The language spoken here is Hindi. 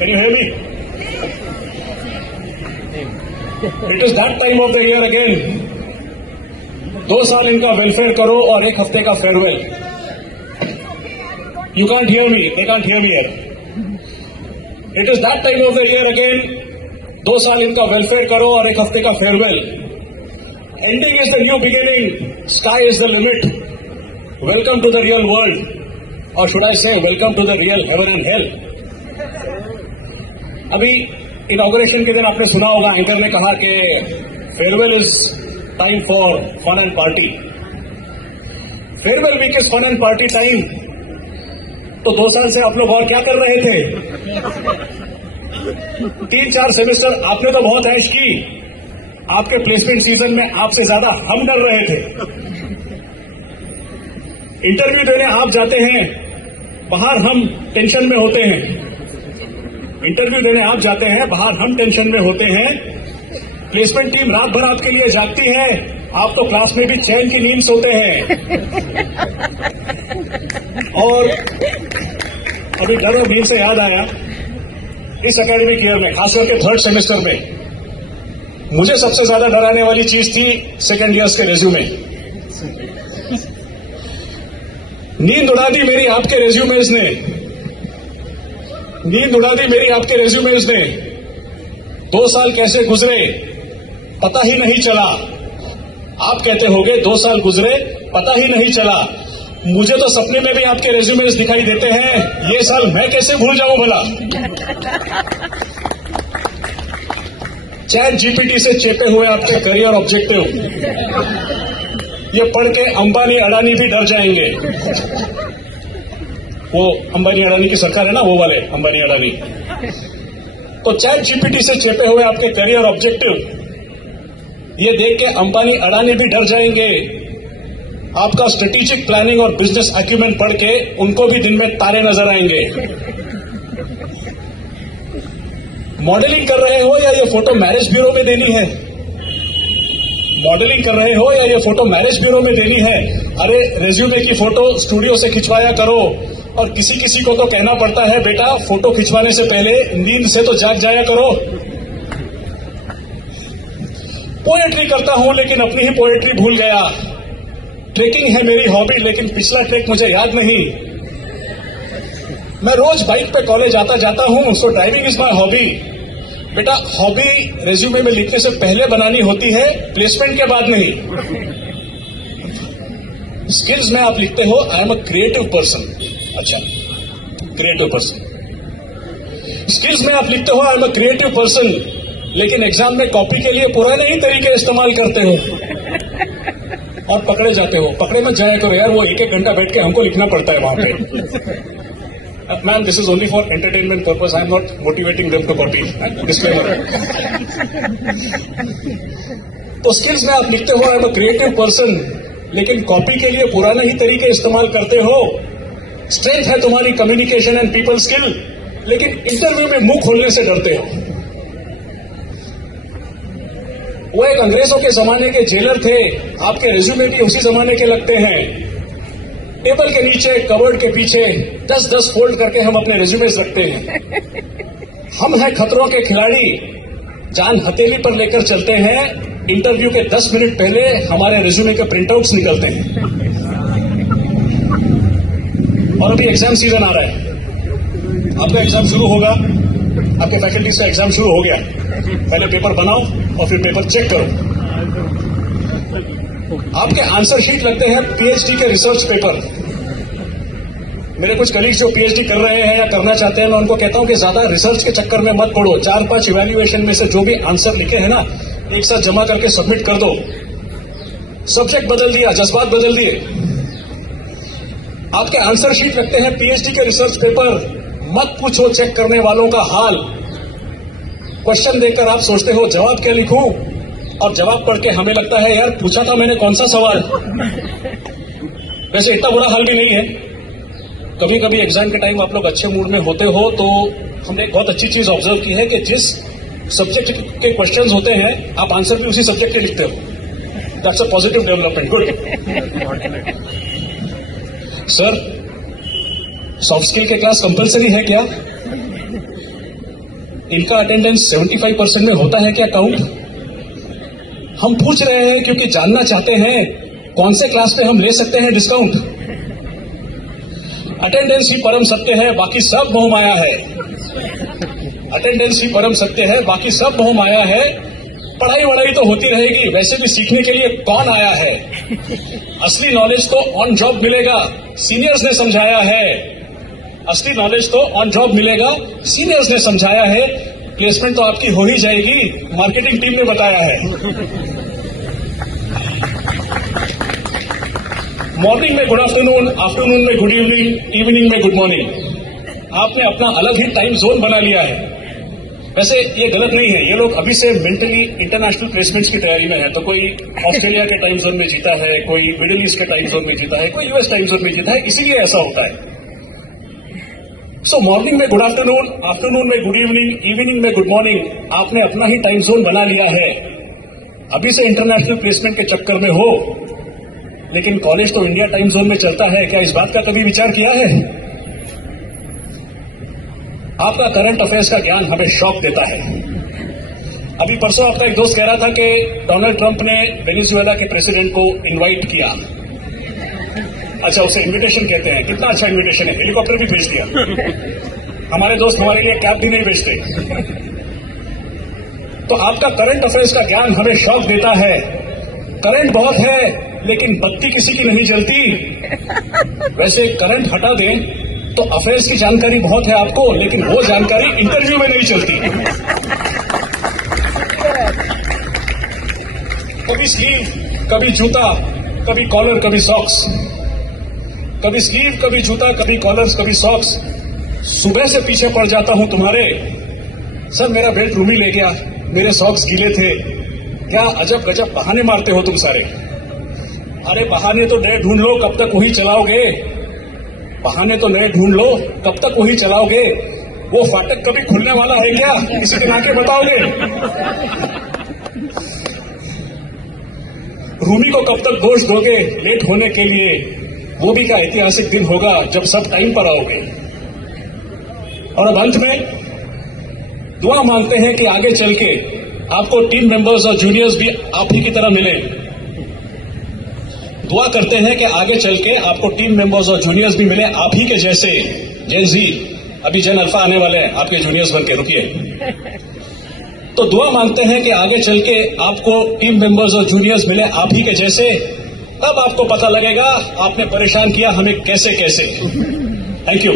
Can you hear me? It is that time of the year again. 2 साल इनका वेलफेयर करो और 1 हफ्ते का farewell. You can't hear me. They can't hear me here. It is that time of the year again. 2 साल इनका वेलफेयर करो और 1 हफ्ते का farewell. Ending is the new beginning. Sky is the limit. Welcome to the real world. Or should I say, welcome to the real heaven and hell. अभी इनॉग्रेशन के दिन आपने सुना होगा एंकर ने कहा कि farewell is time for fun and party. Farewell week is fun and party time. तो 2 साल से आप लोग और क्या कर रहे थे? 3-4 सेमेस्टर आपने तो बहुत ऐश की. आपके प्लेसमेंट सीजन में आपसे ज्यादा हम डर रहे थे. इंटरव्यू देने आप जाते हैं, बाहर हम टेंशन में होते हैं. इंटरव्यू देने आप जाते हैं, बाहर हम टेंशन में होते हैं. प्लेसमेंट टीम रात भर आपके लिए जागती है. आप तो क्लास में भी चैन की नींद सोते हैं. और अभी डर और नींद से याद आया, इस एकेडमिक ईयर में खासकर के 3rd सेमेस्टर में मुझे सबसे ज्यादा डराने वाली चीज थी सेकेंड ईयर्स के रेज्यूमे. नींद उड़ा दी मेरी आपके रेज्यूमेज ने. नींद उड़ा दी मेरी आपके रेज्यूमेज ने. 2 साल कैसे गुजरे पता ही नहीं चला. आप कहते होंगे 2 साल गुजरे पता ही नहीं चला. मुझे तो सपने में भी आपके रेज्यूमेज दिखाई देते हैं. ये साल मैं कैसे भूल जाऊं भला. चैट जीपीटी से चेपे हुए आपके करियर ऑब्जेक्टिव ये पढ़ के अंबानी अडानी भी डर जाएंगे. वो अंबानी अडानी की सरकार है ना, वो वाले अंबानी अडानी. तो चैट जीपीटी से चेपे हुए आपके करियर ऑब्जेक्टिव ये देख के अंबानी अडानी भी डर जाएंगे. आपका स्ट्रेटेजिक प्लानिंग और बिजनेस एक्यूमेंट पढ़ के उनको भी दिन में तारे नजर आएंगे. मॉडलिंग कर रहे हो या ये फोटो मैरिज ब्यूरो में देनी है. मॉडलिंग कर रहे हो या ये फोटो मैरिज ब्यूरो में देनी है. अरे रेज्यूमे की फोटो स्टूडियो से खिंचवाया करो. और किसी किसी को तो कहना पड़ता है बेटा फोटो खिंचवाने से पहले नींद से तो जाग जाया करो. पोएट्री करता हूं लेकिन अपनी ही पोएट्री भूल गया. ट्रेकिंग है मेरी हॉबी लेकिन पिछला ट्रेक मुझे याद नहीं. मैं रोज बाइक पे कॉलेज आता जाता हूं, सो ड्राइविंग इज माई हॉबी. बेटा हॉबी रेज्यूमे में लिखने से पहले बनानी होती है, प्लेसमेंट के बाद नहीं. स्किल्स में आप लिखते हो I am a creative person. अच्छा, क्रिएटिव पर्सन. स्किल्स में आप लिखते हो I am a creative person, लेकिन एग्जाम में कॉपी के लिए पुराने ही तरीके इस्तेमाल करते हो और पकड़े जाते हो. पकड़े मत जाया करो यार, वो 1-1 घंटा बैठ के हमको लिखना पड़ता है वहां पे. Ma'am, this is only for entertainment purpose. I am not motivating them to copy. Disclaimer. तो स्किल्स में आप लिखते हो I am a creative person, लेकिन कॉपी के लिए पुराने ही तरीके इस्तेमाल करते हो. स्ट्रेंथ है तुम्हारी कम्युनिकेशन एंड पीपल स्किल, लेकिन इंटरव्यू में मुंह खोलने से डरते हो. वो एक अंग्रेजों के जमाने के जेलर थे. आपके रिज्यूमे भी उसी जमाने के लगते हैं. टेबल के नीचे, कबर्ड के पीछे 10-10 फोल्ड करके हम अपने रेज्यूमेस रखते हैं. हम हैं खतरों के खिलाड़ी, जान हथेली पर लेकर चलते हैं. इंटरव्यू के 10 मिनट पहले हमारे रेज्यूमे के प्रिंटआउट्स निकलते हैं. और अभी एग्जाम सीजन आ रहा है. आपका एग्जाम शुरू होगा, आपके फैकल्टीज का एग्जाम शुरू हो गया. पहले पेपर बनाओ और फिर पेपर चेक करो. आपके आंसर शीट लगते हैं पीएचडी के रिसर्च पेपर. मेरे कुछ कलीग जो पीएचडी कर रहे हैं या करना चाहते हैं, मैं उनको कहता हूं कि ज्यादा रिसर्च के चक्कर में मत पड़ो. 4-5 इवैल्यूएशन में से जो भी आंसर लिखे हैं ना, एक साथ जमा करके सबमिट कर दो. सब्जेक्ट बदल दिया, जज्बात बदल दिए. आपके आंसर शीट लगते हैं पीएचडी के रिसर्च पेपर. मत पूछो चेक करने वालों का हाल. क्वेश्चन देखकर आप सोचते हो जवाब क्या लिखूं, और जवाब पढ़ के हमें लगता है यार पूछा था मैंने कौन सा सवाल. वैसे इतना बुरा हाल भी नहीं है. कभी कभी एग्जाम के टाइम आप लोग अच्छे मूड में होते हो तो हमने एक बहुत अच्छी चीज ऑब्जर्व की है कि जिस सब्जेक्ट के क्वेश्चंस होते हैं आप आंसर भी उसी सब्जेक्ट के लिखते हो. That's a positive development. Good. Sir, soft skill के क्लास कंपलसरी है क्या? इनका अटेंडेंस 75% में होता है क्या काउंट? हम पूछ रहे हैं क्योंकि जानना चाहते हैं कौन से क्लास पे हम ले सकते हैं डिस्काउंट। अटेंडेंस ही परम सत्य है, बाकी सब मोह माया है। अटेंडेंस ही परम सत्य है, बाकी सब मोह माया है। पढ़ाई वढ़ाई तो होती रहेगी, वैसे भी सीखने के लिए कौन आया है। असली नॉलेज तो ऑन जॉब मिलेगा, सीनियर्स ने समझाया है। असली नॉलेज तो ऑन जॉब मिलेगा, सीनियर्स ने समझाया है। प्लेसमेंट तो आपकी हो ही जाएगी, मार्केटिंग टीम ने बताया है। मॉर्निंग में गुड आफ्टरनून, आफ्टरनून में गुड इवनिंग, इवनिंग में गुड मॉर्निंग। आपने अपना अलग ही टाइम जोन बना लिया है। वैसे ये गलत नहीं है, ये लोग अभी से मेंटली इंटरनेशनल प्लेसमेंट्स की तैयारी में है। तो कोई ऑस्ट्रेलिया के टाइम जोन में जीता है, कोई मिडिल ईस्ट के टाइम जोन में जीता है, कोई यूएस टाइम जोन में जीता है, इसीलिए ऐसा होता है। सो मॉर्निंग में गुड आफ्टरनून, आफ्टरनून में गुड इवनिंग, इवनिंग में गुड मॉर्निंग। आपने अपना ही टाइम जोन बना लिया है। अभी से इंटरनेशनल प्लेसमेंट के चक्कर में हो, लेकिन कॉलेज तो इंडिया टाइम जोन में चलता है। क्या इस बात का कभी विचार किया है? आपका करंट अफेयर्स का ज्ञान हमें शौक देता है। अभी परसों आपका एक दोस्त कह रहा था कि डोनाल्ड ट्रंप ने वेनेजुएला के प्रेसिडेंट को इनवाइट किया। अच्छा, उसे इनविटेशन कहते हैं। कितना अच्छा इनविटेशन है, हेलीकॉप्टर भी भेज दिया। हमारे दोस्त हमारे लिए कैब भी नहीं भेजते। तो आपका करंट अफेयर्स का ज्ञान हमें शौक देता है। करंट बहुत है, लेकिन बत्ती किसी की नहीं जलती। वैसे करंट हटा दें तो अफेयर्स की जानकारी बहुत है आपको, लेकिन वो जानकारी इंटरव्यू में नहीं चलती। कभी स्लीव, कभी जूता, कभी कॉलर, कभी सॉक्स। कभी स्लीव, कभी जूता, कभी कॉलर्स, कभी सॉक्स। सुबह से पीछे पड़ जाता हूं तुम्हारे। सर मेरा बेल्ट रूमी ले गया, मेरे सॉक्स गीले थे। क्या अजब गजब बहाने मारते हो तुम सारे। अरे बहाने तो नए ढूंढ लो, कब तक वही चलाओगे। बहाने तो नए ढूंढ लो, कब तक वही चलाओगे। वो फाटक कभी खुलने वाला है क्या, किसी दिन आके बताओगे। रूमी को कब तक दोष दोगे लेट होने के लिए। वो भी क्या ऐतिहासिक दिन होगा जब सब टाइम पर आओगे। और अब अंत में दुआ मांगते हैं कि आगे चल के आपको टीम मेंबर्स और जूनियर्स भी आप ही की तरह मिले। दुआ करते हैं कि आगे चल के आपको टीम मेंबर्स और जूनियर्स भी मिले आप ही के जैसे। जेन जी, अभी जेन अल्फा आने वाले हैं आपके जूनियर्स बन के, रुकिए। तो दुआ मांगते हैं कि आगे चल के आपको टीम मेंबर्स और जूनियर्स मिले आप ही के जैसे। तब आपको पता लगेगा आपने परेशान किया हमें कैसे कैसे। Thank you.